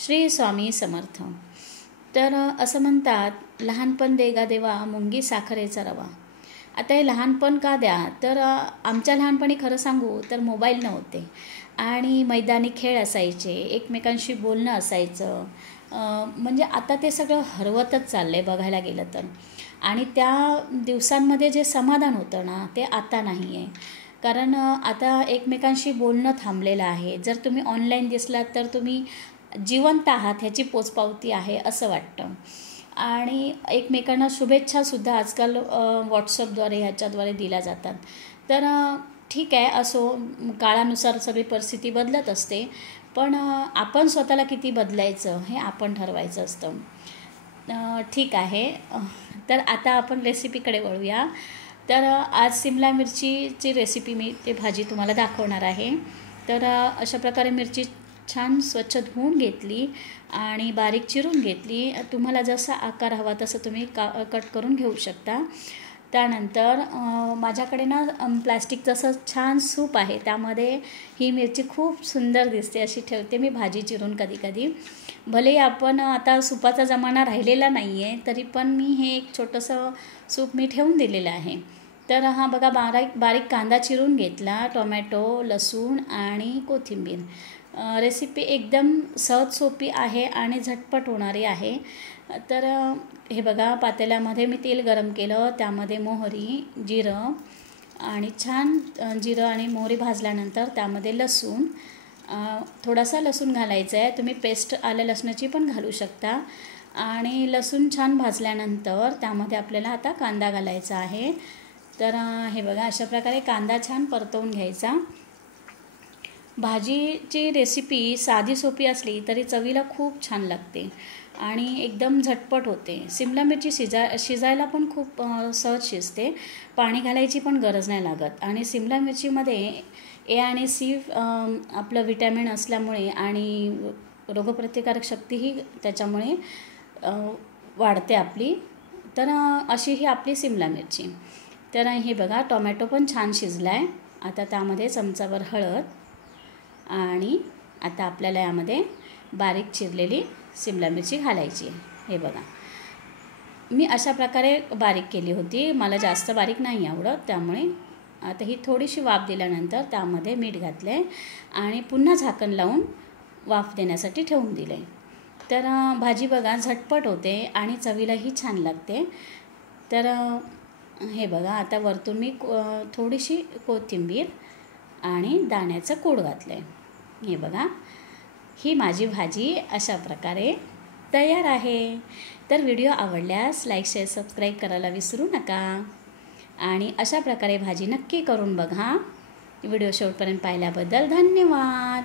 श्री स्वामी समर्थ। तर असं म्हणतात, लहानपण देगा देवा मुंगी साखरेचा रवा। आता हे लहानपण का द्या, तर आमच्या लहानपणी खरं सांगू तर मोबाईल नव्हते आणि मैदानी खेळ असायचे, एकमेकांशी बोलणं असायचं। म्हणजे आता ते सगळं हरवतच चाललं आहे बघायला गेलं तर। आणि त्या दिवसांमध्ये जे समाधान होतं ना, ते आता नाही आहे। कारण आता एकमेकांशी बोलणं थांबलेलं आहे। जर तुम्ही ऑनलाईन दिसलात तर तुम्ही जिवंत आहात ह्याची पोचपावती आहे असं वाटतं। आणि एकमेकांना शुभेच्छासुद्धा आजकाल व्हॉट्सअपद्वारे ह्याच्याद्वारे दिल्या जातात। तर ठीक आहे, असो, काळानुसार सगळी परिस्थिती बदलत असते, पण आपण स्वतःला किती बदलायचं हे आपण ठरवायचं असतं। ठीक आहे, तर आता आपण रेसिपीकडे वळूया। तर आज सिमला मिरचीची रेसिपी मी भाजी तुम्हाला दाखवणार आहे। तर अशा प्रकारे मिरची छान स्वच्छ धुवून घेतली आणि बारीक चिरून घेतली। तुम्हाला जसा आकार हवा तसं तुम्ही कट करून घेऊ शकता। त्यानंतर माझ्याकडे ना प्लॅस्टिकचं असं छान सूप आहे, त्यामध्ये ही मिरची खूप सुंदर दिसते अशी ठेवते मी भाजी चिरून कधी कधी। भले आपण आता सूपाचा जमाना राहिलेला नाही आहे, तरी पण मी हे एक छोटंसं सूप मी ठेवून दिलेलं आहे। तर हा बघा, बारीक कांदा चिरून घेतला, टोमॅटो, लसूण आणि कोथिंबीर। रेसिपी एकदम सहज सोपी आहे आणि झटपट होणारी आहे। तर हे बघा, पातेल्यामध्ये मी तेल गरम केलं, त्यामध्ये मोहरी, जिरं आणि छान जिरं आणि मोहरी भाजल्यानंतर त्यामध्ये लसूण, थोडासा लसूण घालायचा आहे। तुम्ही पेस्ट आलं लसणाची पण घालू शकता। आणि लसूण छान भाजल्यानंतर त्यामध्ये आपल्याला आता कांदा घालायचा आहे। तर हे बघा, अशा प्रकारे कांदा छान परतवून घ्यायचा। भाजीची रेसिपी साधी सोपी असली तरी चवीला खूप छान लागते आणि एकदम झटपट होते। सिमला मिरची शिजायला पण खूप सहज शिजते, पाणी घालायची पण गरज नाही लागत। आणि सिमला मिरचीमध्ये ए आणि सी आपलं विटॅमिन असल्यामुळे आणि रोगप्रतिकारक शक्तीही त्याच्यामुळे वाढते आपली। तर अशी ही आपली सिमला मिरची। तर हे बघा, टोमॅटो पण छान शिजला आहे। आता त्यामध्ये चमचाभर हळद आणि आता आपल्याला यामध्ये बारीक चिरलेली सिमला मिरची घालायची आहे। हे बघा, मी अशा प्रकारे बारीक केली होती, मला जास्त बारीक नाही आवडत, त्यामुळे आता ही थोडीशी वाफ दिल्यानंतर त्यामध्ये मीठ घातले आणि पुन्हा झाकण लावून वाफ देण्यासाठी ठेवून दिले। तर भाजी बघा झटपट होते आणि चवीलाही छान लागते। तर हे बघा, आता वरतून मी थोडीशी कोथिंबीर आणि दाण्याचं कूट घातलं आहे। हे बघा, ही माझी भाजी अशा प्रकारे तयार आहे। तर व्हिडिओ आवडल्यास लाईक, शेअर, सबस्क्राईब करायला विसरू नका आणि अशा प्रकारे भाजी नक्की करून बघा। व्हिडिओ शेवटपर्यंत पाहिल्याबद्दल धन्यवाद।